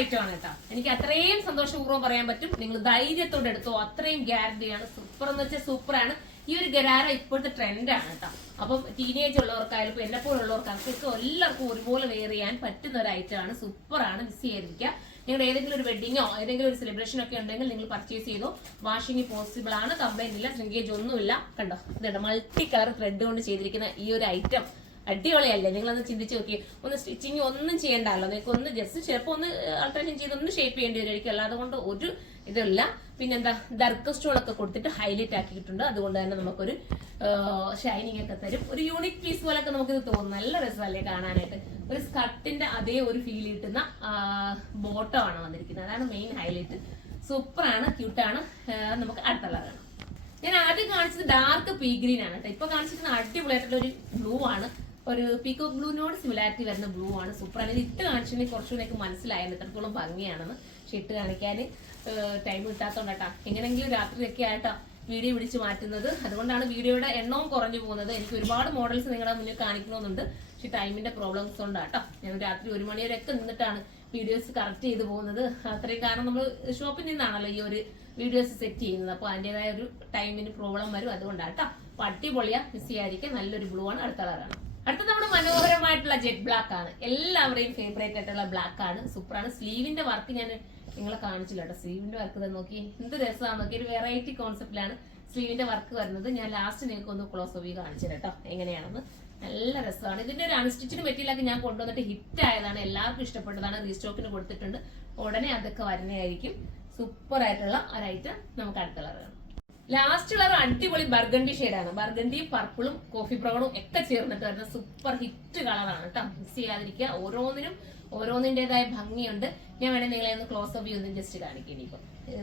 Item ആണ് കേട്ടോ. എനിക്ക് അത്രയും സന്തോഷപൂർവ്വം പറയാൻ പറ്റും. നിങ്ങൾ ധൈര്യത്തോടെ എടുത്തോ, അത്രയും ഗ്യാരണ്ടിയാണ്. സൂപ്പർ എന്ന് വെച്ചാൽ സൂപ്പറാണ്. ഈ ഒരു ഗരാര ഇപ്പോഴത്തെ ട്രെൻഡാണ് കേട്ടോ. അപ്പം ടീനേജ് ഉള്ളവർക്കായാലും ഇപ്പൊ എന്നെ പോലുള്ളവർക്കൊക്കെ എല്ലാവർക്കും ഒരുപോലെ വെയർ ചെയ്യാൻ പറ്റുന്ന ഒരു ഐറ്റമാണ്. സൂപ്പറാണ്, മിസ് ചെയ്യാതിരിക്കുക. നിങ്ങളുടെ ഏതെങ്കിലും ഒരു വെഡിങ്ങോ ഏതെങ്കിലും ഒരു സെലിബ്രേഷൻ ഒക്കെ ഉണ്ടെങ്കിൽ നിങ്ങൾ പർച്ചേസ് ചെയ്തോ. വാഷിംഗ് പോസിബിൾ ആണ്, കംപ്ലൈന്റ് ഇല്ല, ശ്രിങ്കേജ് ഒന്നുമില്ല. കണ്ടോ, ഇതുണ്ട് മൾട്ടി കളർ ത്രെഡ് കൊണ്ട് ചെയ്തിരിക്കുന്ന ഈ ഒരു ഐറ്റം അടിപൊളിയല്ലേ? നിങ്ങളൊന്ന് ചിന്തിച്ച് നോക്കി. ഒന്ന് സ്റ്റിച്ചിങ് ഒന്നും ചെയ്യണ്ടല്ലോ, നിങ്ങൾക്ക് ഒന്ന് ജസ്റ്റ് ചിലപ്പോൾ ഒന്ന് ആൾട്ടറേഷൻ ചെയ്ത് ഒന്ന് ഷേപ്പ് ചെയ്യേണ്ടി വരുമായിരിക്കും. അല്ലാതെ കൊണ്ട് ഒരു ഇതില്ല. പിന്നെന്താ, ദർക്ക് സ്റ്റോളൊക്കെ കൊടുത്തിട്ട് ഹൈലൈറ്റ് ആക്കിയിട്ടുണ്ട്. അതുകൊണ്ട് തന്നെ നമുക്കൊരു ഷൈനിങ് ഒക്കെ തരും. ഒരു യൂണിക് പീസ് പോലൊക്കെ നമുക്കിത് തോന്നും. നല്ല രസമല്ലേ കാണാനായിട്ട്? ഒരു സ്കർട്ടിന്റെ അതേ ഒരു ഫീൽ കിട്ടുന്ന ബോട്ടം ആണ് വന്നിരിക്കുന്നത്. അതാണ് മെയിൻ ഹൈലൈറ്റ്. സൂപ്പറാണ്, ക്യൂട്ടാണ്. നമുക്ക് അടുത്ത കളറാണ്. ഞാൻ ആദ്യം കാണിച്ചത് ഡാർക്ക് പീ ഗ്രീൻ ആണ് കേട്ടോ. ഇപ്പൊ കാണിച്ചിരിക്കുന്ന അടിപൊളിയായിട്ടുള്ള ഒരു ബ്ലൂ ആണ്. ഒരു പീക്കോക്ക് ബ്ലൂവിനോട് സിമിലാരിറ്റി വരുന്ന ബ്ലൂ ആണ്. സൂപ്പറാണ്. ഇത് ഇട്ട് കാണിച്ചിട്ടുണ്ടെങ്കിൽ കുറച്ചുകൂടെ മനസ്സിലായത് എത്രത്തോളം ഭംഗിയാണെന്ന്. പക്ഷെ ഇട്ട് കാണിക്കാൻ ടൈം കിട്ടാത്തോണ്ടാ എങ്ങനെയെങ്കിലും രാത്രിയൊക്കെ ആയിട്ടാ വീഡിയോ പിടിച്ച് മാറ്റുന്നത്. അതുകൊണ്ടാണ് വീഡിയോയുടെ എണ്ണവും കുറഞ്ഞു പോകുന്നത്. എനിക്ക് ഒരുപാട് മോഡൽസ് നിങ്ങളുടെ മുന്നിൽ കാണിക്കണമെന്നുണ്ട്. പക്ഷെ ടൈമിന്റെ പ്രോബ്ലംസ് കൊണ്ടാട്ടോ ഞാൻ രാത്രി 1 മണി വരെയൊക്കെ നിന്നിട്ടാണ് വീഡിയോസ് കറക്റ്റ് ചെയ്ത് പോകുന്നത്. അത്രയും കാരണം നമ്മൾ ഷോപ്പിൽ നിന്നാണല്ലോ ഈ ഒരു വീഡിയോസ് സെറ്റ് ചെയ്യുന്നത്. അപ്പൊ അതിൻ്റെതായ ഒരു ടൈമിന് പ്രോബ്ലം വരും. അതുകൊണ്ടാട്ടോ. അപ്പൊ അടിപൊളിയാ, മിസ് ചെയ്യാതിരിക്കാൻ നല്ലൊരു ബ്ലൂ ആണ്. അടുത്ത കളറാണ്. അടുത്ത നമ്മുടെ മനോഹരമായിട്ടുള്ള ജെറ്റ് ബ്ലാക്ക് ആണ്. എല്ലാവരുടെയും ഫേവറേറ്റ് ആയിട്ടുള്ള ബ്ലാക്ക് ആണ്. സൂപ്പറാണ്. സ്ലീവിന്റെ വർക്ക് ഞാൻ നിങ്ങളെ കാണിച്ചില്ല കേട്ടോ. സ്ലീവിന്റെ വർക്ക് നോക്കി എന്ത് രസമാണ് നോക്കി. ഒരു വെറൈറ്റി കോൺസെപ്റ്റിലാണ് സ്ലീവിന്റെ വർക്ക് വരുന്നത്. ഞാൻ ലാസ്റ്റ് നിങ്ങൾക്ക് ഒന്ന് ക്ലോസ് ഓഫ് കാണിച്ചു കേട്ടോ എങ്ങനെയാണെന്ന്. നല്ല രസമാണ്. ഇതിന്റെ ഒരു അൺസ്റ്റിച്ചിന് മെറ്റീരിയലൊക്കെ ഞാൻ കൊണ്ടുവന്നിട്ട് ഹിറ്റ് ആയതാണ്. എല്ലാവർക്കും ഇഷ്ടപ്പെട്ടതാണ്. റീസ്റ്റോക്കിന് കൊടുത്തിട്ടുണ്ട്. ഉടനെ അതൊക്കെ വരുന്നതായിരിക്കും. സൂപ്പർ ആയിട്ടുള്ള ഒരു ഐറ്റം. നമുക്ക് അടുത്ത കളറാണ്. ലാസ്റ്റ് കളർ അടിപൊളി ബർഗണ്ടി ഷെയ്ഡാണ്. ബർഗണ്ടിയും പർപ്പിളും കോഫി ബ്രൗണും ഒക്കെ ചേർന്നിട്ട് വരുന്ന സൂപ്പർ ഹിറ്റ് കളറാണ് കേട്ടോ. മിസ് ചെയ്യാതിരിക്കുക. ഓരോന്നിനും ഓരോന്നിൻ്റെതായ ഭംഗിയുണ്ട്. ഞാൻ വേണേൽ നിങ്ങളെ ഒന്ന് ക്ലോസ് ഓഫ് ഒന്നും ജസ്റ്റ് കാണിക്കും. ഇനിയിപ്പം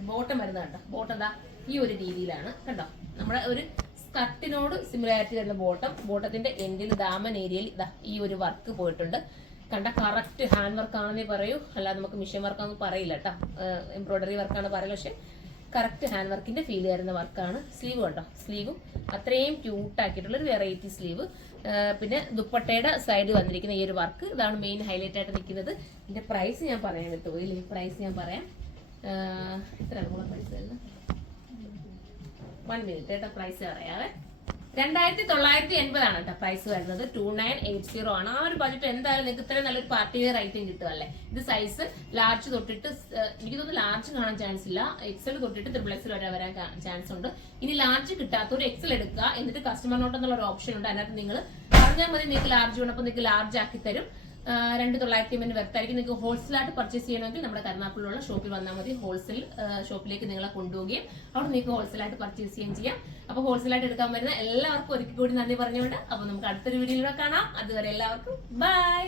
ബോട്ടം വരുന്നത് കേട്ടോ. ബോട്ടം എന്താ ഈ ഒരു രീതിയിലാണ് കണ്ടോ. നമ്മുടെ ഒരു സ്കർട്ടിനോട് സിമിലാരിറ്റി വരുന്ന ബോട്ടത്തിന്റെ എൻഡിൽ ദാമൻ ഏരിയയിൽ ഇതാ ഈ ഒരു വർക്ക് പോയിട്ടുണ്ട്. കണ്ട കറക്റ്റ് ഹാൻഡ് വർക്ക് ആണെന്നേ പറയൂ. അല്ലാതെ നമുക്ക് മിഷൻ വർക്കാണെന്ന് പറയില്ല കേട്ടോ. എംബ്രോയിഡറി വർക്കാണ് പറയില്ല. പക്ഷെ കറക്റ്റ് ഹാൻഡ് വർക്കിന്റെ ഫീൽ വരുന്ന വർക്കാണ്. സ്ലീവ് കേട്ടോ. സ്ലീവും അത്രയും ക്യൂട്ട് ആക്കിയിട്ടുള്ള ഒരു വെറൈറ്റി സ്ലീവ്. പിന്നെ ദുപ്പട്ടയുടെ സൈഡ് വന്നിരിക്കുന്ന ഈ ഒരു വർക്ക് ഇതാണ് മെയിൻ ഹൈലൈറ്റ് ആയിട്ട് നിൽക്കുന്നത്. ഇതിന്റെ പ്രൈസ് ഞാൻ പറയാൻ വിട്ടുപോയില്ലേ? പ്രൈസ് ഞാൻ പറയാം. എത്രയാണ് കൂടെ പ്രൈസ് വരുന്നത്? 1 മിനിറ്റ് കേട്ടോ. പ്രൈസ് പറയാവേ. 2980 ആണ് കേട്ടോ പ്രൈസ് വരുന്നത്. 2980 ആണ്. ആ ഒരു ബഡ്ജറ്റ് എന്തായാലും നിങ്ങൾക്ക് ഇത്രയും നല്ലൊരു പാർട്ടി വെയർ ഐറ്റം കിട്ടുമല്ലേ. ഇത് സൈസ് ലാർജ് തൊട്ടിട്ട് എനിക്ക് തോന്നുന്നു ലാർജ് കാണാൻ ചാൻസ് ഇല്ല. എക്സൽ തൊട്ടിട്ട് XXL വരെ വരാൻ ചാൻസ് ഉണ്ട്. ഇനി ലാർജ് കിട്ടാത്തൊരു എക്സൽ എടുക്കുക. എന്നിട്ട് കസ്റ്റമർ നോട്ട് എന്നുള്ള ഒരു ഓപ്ഷൻ ഉണ്ട്. അതിനകത്ത് നിങ്ങൾ പറഞ്ഞാൽ മതി നിങ്ങൾക്ക് ലാർജ് വേണം. അപ്പൊ നിങ്ങൾക്ക് ലാർജ് ആക്കി തരും. 2980 വർത്തായിരിക്കും. നിങ്ങൾക്ക് ഹോൾസെയിലായിട്ട് പർച്ചേസ് ചെയ്യണമെങ്കിൽ നമ്മുടെ കരുനാഗപ്പള്ളിയുള്ള ഷോപ്പിൽ വന്നാൽ മതി. ഹോൾസെയിൽ ഷോപ്പിലേക്ക് നിങ്ങളെ കൊണ്ടുപോവുകയും അവിടെ നിങ്ങൾക്ക് ഹോൾസെയിലായിട്ട് പർച്ചേസ് ചെയ്യുകയും ചെയ്യാം. അപ്പൊ ഹോൾസെയിലായിട്ട് എടുക്കാൻ വരുന്ന എല്ലാവർക്കും ഒരിക്കൽ കൂടി നന്ദി പറഞ്ഞുകൊണ്ട് അപ്പൊ നമുക്ക് അടുത്തൊരു വീഡിയോയിലൂടെ കാണാം. അതുവരെ എല്ലാവർക്കും ബൈ.